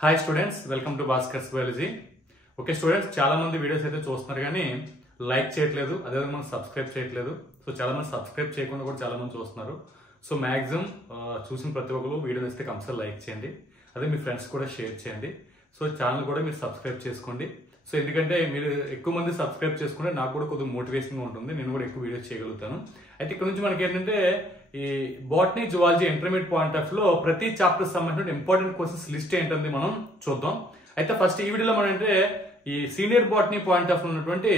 Hi students, welcome to Bhaskar's biology. Okay students, చాలా మంది videos అయితే చూస్తున్నారు కానీ లైక్ చేయట్లేదు, అదేవిధంగా మనం సబ్స్క్రైబ్ చేయట్లేదు. సో చాలా మంది సబ్స్క్రైబ్ చేయకుండా కూడా చాలా మంది చూస్తున్నారు. సో మ్యాక్సిమం చూసిన ప్రతి ఒక్కరు వీడియో వస్తే కంపల్సరీ లైక్ చేయండి, అదే మీ ఫ్రెండ్స్ కూడా షేర్ చేయండి. సో ఛానల్ కూడా మీరు సబ్స్క్రైబ్ చేసుకోండి. సో ఎందుకంటే మీరు ఎక్కువ మంది సబ్స్క్రైబ్ చేసుకుంటే నాకు కూడా కొద్దిగా మోటివేషన్గా ఉంటుంది, నేను కూడా ఎక్కువ వీడియోస్ చేయగలుగుతాను. అయితే ఇక్కడ నుంచి మనకి ఏంటంటే ఈ botany zoology intermediate point of లో ప్రతి చాప్టర్ సంబంధించిన ఇంపార్టెంట్ క్వశ్చన్స్ లిస్ట్ ఏంటంది మనం చూద్దాం. అయితే ఫస్ట్ ఈ వీడియోలో మనం అంటే ఈ సీనియర్ బాటనీ పాయింట్ ఆఫ్ ఉన్నటువంటి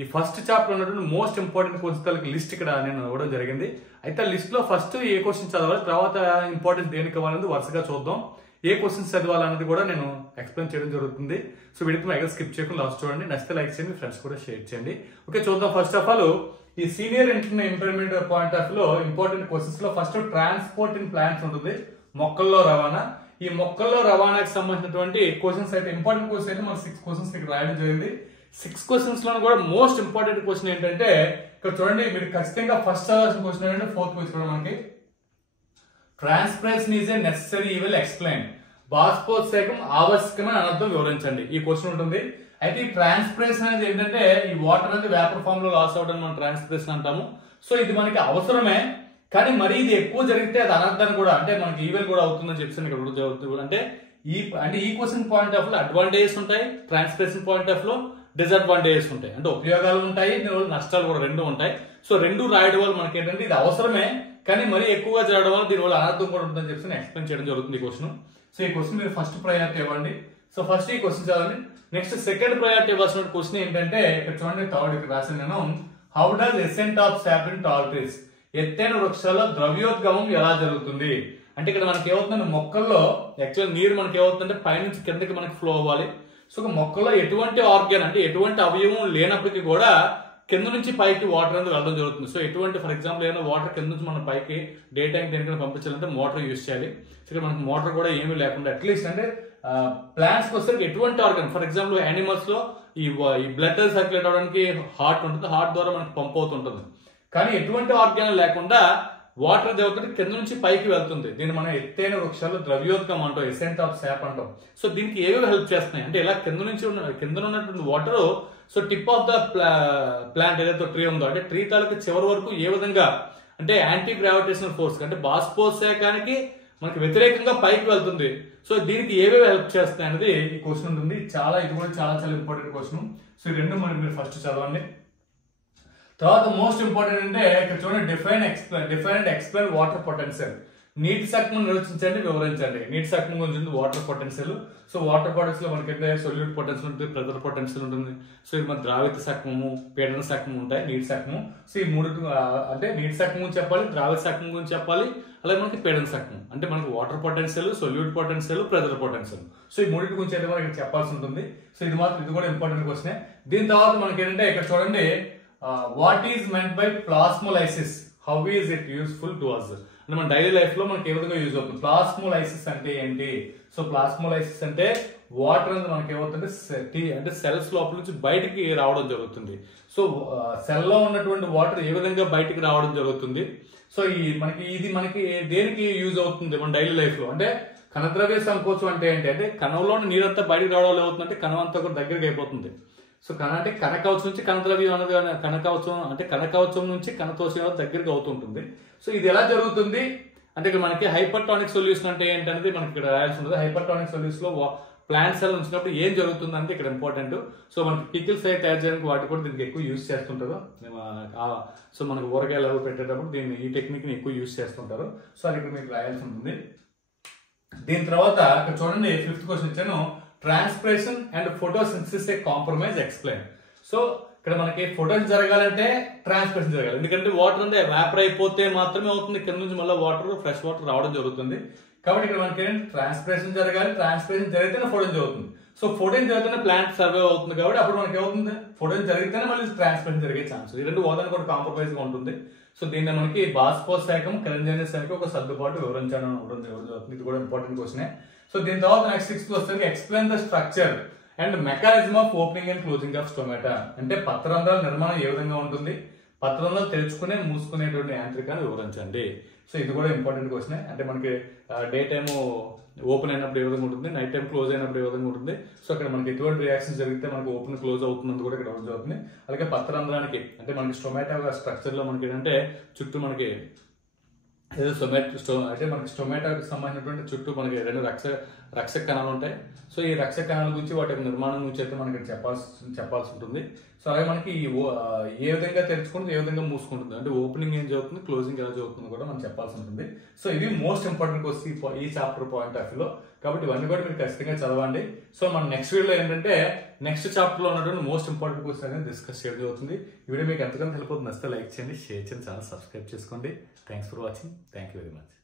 ఈ ఫస్ట్ చాప్టర్ ఉన్నటువంటి మోస్ట్ ఇంపార్టెంట్ క్వశ్చన్స్ లిస్ట్ ఇక్కడ నేను ఇవ్వడం జరిగింది. అయితే లిస్ట్ లో ఫస్ట్ ఏ క్వశ్చన్ చదవాలి, తర్వాత ఇంపార్టెన్స్ దేనికి ఇవ్వాలనేది వరుసగా చూద్దాం. ఏ క్వశ్చన్స్ చదవాలనేది కూడా నేను ఎక్స్ప్లెయిన్ చేయడం జరుగుతుంది. సో వీడికి ఎక్కడ స్కిప్ చేయకుండా లాస్ట్ చూడండి, నచ్చితే లైక్ చేయండి, ఫ్రెండ్స్ కూడా షేర్ చేయండి. ఓకే చూద్దాం. ఫస్ట్ ఆఫ్ ఆల్ ఈ సీనియర్ ఇంటర్మీడియట్ పాయింట్ ఆఫ్ లో ఇంపార్టెంట్ క్వశ్చన్స్ లో ఫస్ట్ ట్రాన్స్పోర్ట్ ఇన్ ప్లాంట్స్ ఉంటుంది, మొక్కల్లో రవాణా. ఈ మొక్కల్లో రవాణాకి సంబంధించినటువంటి క్వశ్చన్స్ అయితే ఇంపార్టెంట్ క్వశ్చన్ అయితే మనం 6 క్వశ్చన్స్ ఇక్కడ రాయడం జరిగింది. 6 క్వశ్చన్స్ లో కూడా మోస్ట్ ఇంపార్టెంట్ క్వశ్చన్ ఏంటంటే ఇక్కడ చూడండి, మీరు ఖచ్చితంగా ఫస్ట్ చదవాల్సిన క్వశ్చన్ ఏంటంటే 4th క్వశ్చన్ మనకి transpiration is a necessary evil explain, బాష్పోత్సేకం ఆవశ్యకమైన అనర్థం వివరించండి. ఈ క్వశ్చన్ ఉంటుంది. అయితే ఈ ట్రాన్స్పిరేషన్ అనేది ఏంటంటే ఈ వాటర్ అనేది వేపర్ ఫామ్ లో లాస్ అవడం మనం ట్రాన్స్పిరేషన్ అంటాము. సో ఇది మనకి అవసరమే, కానీ మరి ఇది ఎక్కువ జరిగితే అది అనర్థాన్ని కూడా అంటే మనకి ఈవెల్ కూడా అవుతుందని చెప్పి ఇక్కడ అంటే ఈ క్వశ్చన్ పాయింట్ ఆఫ్ లో అడ్వాంటేజెస్ ఉంటాయి, ట్రాన్స్పిరేషన్ పాయింట్ ఆఫ్ లో డిసడ్వాంటేజెస్ ఉంటాయి. అంటే ఉపయోగాలు ఉంటాయి, దీనివల్ల నష్టాలు కూడా రెండు ఉంటాయి. సో రెండు రాయడం వల్ల మనకి ఏంటంటే ఇది అవసరమే, కానీ మరీ ఎక్కువగా జరగడం వల్ల దీనివల్ల అనర్థం కూడా ఉంటుందని చెప్పి నేను ఎక్స్ప్లెయిన్ చేయడం జరుగుతుంది ఈ క్వశ్చన్. సో ఈ క్వశ్చన్ మీరు ఫస్ట్ ప్రయారిటీ ఇవ్వండి. సో ఫస్ట్ ఈ క్వశ్చన్ చదవండి. నెక్స్ట్ సెకండ్ ప్రయారిటీ ఇవ్వాల్సిన క్వశ్చన్ ఏంటంటే ఇక్కడ చూడండి, థర్డ్ ఇక్కడ రాసిన నేను how does ascent of sap in tall trees, ఎత్తైన వృక్షాల్లో ద్రవ్యోద్గమం ఎలా జరుగుతుంది. అంటే ఇక్కడ మనకి ఏమవుతుందంటే మొక్కల్లో యాక్చువల్ నీరు మనకి ఏమవుతుందంటే పైనుంచి కిందకి మనకి ఫ్లో అవ్వాలి. సో మొక్కల్లో ఎటువంటి ఆర్గాన్ అంటే ఎటువంటి అవయవం లేనప్పటికీ కూడా కింద నుంచి పైకి వాటర్ అనేది వెళ్ళడం జరుగుతుంది. సో ఎటువంటి ఫర్ ఎగ్జాంపుల్ ఏదైనా వాటర్ కింద నుంచి మన పైకి డే టైం దేనికైనా పంపించాలంటే మోటార్ యూజ్ చేయాలి. సో ఇక్కడ మనకి మోటార్ కూడా ఏమీ లేకుండా అట్లీస్ట్ అంటే ప్లాంట్స్ వచ్చేసరికి ఎటువంటి ఆర్గాన్ ఫర్ ఎగ్జాంపుల్ యానిమల్స్ లో ఈ బ్లడ్ సర్క్యులేట్ అవడానికి హార్ట్ ఉంటుంది, హార్ట్ ద్వారా మనకి పంప్ అవుతుంటుంది. కానీ ఎటువంటి ఆర్గాన్ లేకుండా వాటర్ దేవతకి కింద నుంచి పైకి వెళ్తుంది. దీన్ని మనం ఎత్తైన వృక్షాలు ద్రవ్యోద్గమం అంటాం, ఎసెంట్ ఆఫ్ సాప్ అంటాం. సో దీనికి ఏవేవి హెల్ప్ చేస్తున్నాయి అంటే ఇలా కింద ఉన్నటువంటి water so tip of the plant ఏదైతే ట్రీ ఉందో అంటే ట్రీ తాలూకు చివరి వరకు ఏ విధంగా అంటే యాంటీ గ్రావిటేషనల్ ఫోర్స్ అంటే బాష్పోత్సేకానికి మనకి వ్యతిరేకంగా పైకి వెళ్తుంది. సో దీనికి ఏవేవి హెల్ప్ చేస్తాయి అనేది ఈ క్వశ్చన్ ఉంటుంది. ఇది కూడా చాలా ఇంపార్టెంట్ క్వశ్చన్. సో ఈ రెండు మీరు ఫస్ట్ చదవండి. తర్వాత మోస్ట్ ఇంపార్టెంట్ అంటే ఇక్కడ చూడండి, define and explain water potential. నీటి శాఖం నిర్వచించండి, వివరించండి. నీటి శాఖం గురించి water potential. So water potential మనకి అయితే సొల్యూట్ పొటెన్షియల్ ఉంటుంది, ప్రెజర్ పొటెన్షియల్ ఉంటుంది. సో ఇది మన ద్రావిత శాఖము, పీడన శాఖము ఉంటాయి, నీటి శాఖము. సో ఈ మూడు అంటే నీటి శాఖం గురించి చెప్పాలి, ద్రావిత శాఖం గురించి చెప్పాలి, అలాగే మనకి పీడన శాఖం అంటే మనకి water potential, solute potential, pressure potential. So ఈ మూడింటి గురించి అయితే మనకి చెప్పాల్సి ఉంటుంది. సో ఇది కూడా ఇంపార్టెంట్ క్వశ్చన్. దీని తర్వాత మనకి ఏంటంటే ఇక్కడ చూడండి, what is meant by plasmolysis, how is it useful to us అంటే మన డైలీ లైఫ్ లో మనకి ఏ విధంగా యూజ్ అవుతుంది. ప్లాస్మోలైసిస్ అంటే ఏంటి? సో ప్లాస్మోలైసిస్ అంటే వాటర్ అనేది మనకి ఏమవుతుంది అంటే సెల్స్ లోపల నుంచి బయటికి రావడం జరుగుతుంది. సో సెల్ లో ఉన్నటువంటి వాటర్ ఏ విధంగా బయటికి రావడం జరుగుతుంది. సో ఇది మనకి దేనికి యూజ్ అవుతుంది మన డైలీ లైఫ్ లో అంటే కణద్రవ్య సంకోచం అంటే ఏంటి అంటే కణంలో నీరంతా బయటికి రావడం అవుతుందంటే కణం అంతా కూడా దగ్గరికి అయిపోతుంది. సో అంటే కణకవచం నుంచి కణద్రవ్యం అనేది కణకవచం నుంచి కణతోషం దగ్గరికి అవుతుంటుంది. సో ఇది ఎలా జరుగుతుంది అంటే ఇక్కడ మనకి హైపర్టానిక్ సొల్యూషన్ అంటే ఏంటనేది మనకి ఇక్కడ రాయాల్సి ఉంటుంది. హైపర్టానిక్ సొల్యూషన్ లో ప్లాంట్ సెల్ ఉంచినప్పుడు ఏం జరుగుతుంది అంటే ఇక్కడ ఇంపార్టెంట్. సో మనకి పికిల్స్ అయి తయారు చేయడానికి వాటి కూడా దీనికి ఎక్కువ యూజ్ చేస్తుంటారు. సో మనకు ఊరగాయలు అవి పెట్టేటప్పుడు ఈ టెక్నిక్ ని ఎక్కువ యూజ్ చేస్తుంటారు. సో అది ఇక్కడ మీకు రాయాల్సి ఉంటుంది. దీని తర్వాత ఇక్కడ చూడండి, 5th క్వశ్చన్ ఇచ్చాను, transpiration and photosynthesis A compromise explain. So ఇక్కడ మనకి ఫోటోస్ జరగాలంటే ట్రాన్స్పిరేషన్ జరగాలి, ఎందుకంటే వాటర్ అంటే వ్యాపర్ అయిపోతే మాత్రమే అవుతుంది, కింద నుంచి మళ్ళీ ఫ్రెష్ వాటర్ రావడం జరుగుతుంది. కాబట్టి ఇక్కడ మనకి ట్రాన్స్పిరేషన్ జరగాలి, ట్రాన్స్పిరేషన్ జరిగితేనే ఫోటోన్ జరుగుతుంది. సో ఫోటోన్ జరిగితేనే ప్లాంట్ సర్వే అవుతుంది. కాబట్టి అప్పుడు మనకి ఏమవుతుంది, ఫోటోన్ జరిగితేనే మళ్ళీ ట్రాన్స్పిరేషన్ జరిగే ఛాన్స్. ఈ రెండు వాదన కూడా కాంప్రమైజ్ గా ఉంటుంది. సో దీన్ని మనకి బాష్పోత్సేకం కిరణజన్య ఒక సర్దుబాటు వివరించడం జరుగుతుంది. ఇది కూడా ఇంపార్టెంట్ క్వశ్చన్. సో దీని తర్వాత నెక్స్ట్ 6th వస్తుంది, explain the structure and mechanism of opening and closing of stomata. అంటే పత్రరంధ్రాల నిర్మాణం ఏ విధంగా ఉంటుంది, పత్రంలో తెరుచుకునే మూసుకునేటువంటి యాంత్రికాన్ని వివరించండి. సో ఇది కూడా ఇంపార్టెంట్ క్వశ్చన్. అంటే మనకి డే టైము ఓపెన్ అయినప్పుడు ఏ విధంగా ఉంటుంది, నైట్ టైం క్లోజ్ అయినప్పుడు ఏ విధంగా ఉంటుంది. సో అక్కడ మనకి ఎటువంటి రియాక్షన్స్ జరిగితే మనకి ఓపెన్ క్లోజ్ అవుతుంది కూడా ఇక్కడ అబ్జర్వ్ అవుతుంది. అలాగే పత్రరంధ్రానికి అంటే మనకి స్టొమాటో స్ట్రక్చర్ లో మనకి ఏంటంటే చుట్టూ మనకి ఏదో అంటే మనకి స్టొమాటోకి సంబంధించినటువంటి చుట్టూ మనకి 2 రక్షక కణాలు ఉంటాయి. సో ఈ రక్షక కణాల గురించి వాటి యొక్క నిర్మాణం గురించి అయితే మనకి చెప్పాల్సి ఉంటుంది. సో అలాగే మనకి ఏ విధంగా తెరుచుకుంటుంది, ఏ విధంగా మూసుకుంటుంది, అంటే ఓపెనింగ్ ఏం జరుగుతుంది, క్లోజింగ్ ఎలా జరుగుతుంది కూడా మనం చెప్పాల్సి ఉంటుంది. సో ఇది మోస్ట్ ఇంపార్టెంట్ క్వశ్చన్ ఈ చాప్టర్ పాయింట్ ఆఫ్ వ్యూలో. కాబట్టి ఇవన్నీ కూడా మీరు ఖచ్చితంగా చదవండి. సో మన నెక్స్ట్ వీడియోలో ఏంటంటే నెక్స్ట్ చాప్టర్ లో ఉన్నటువంటి మోస్ట్ ఇంపార్టెంట్ క్వశ్చన్ అనేది డిస్కస్ చేయడం జరుగుతుంది. ఈ వీడియో మీకు ఎంతగానో హెల్ప్ అవుతుంది. నచ్చితే లైక్ చేయండి, షేర్ చేయండి, ఛానల్ సబ్స్క్రైబ్ చేసుకోండి. Thanks for watching. Thank you very much.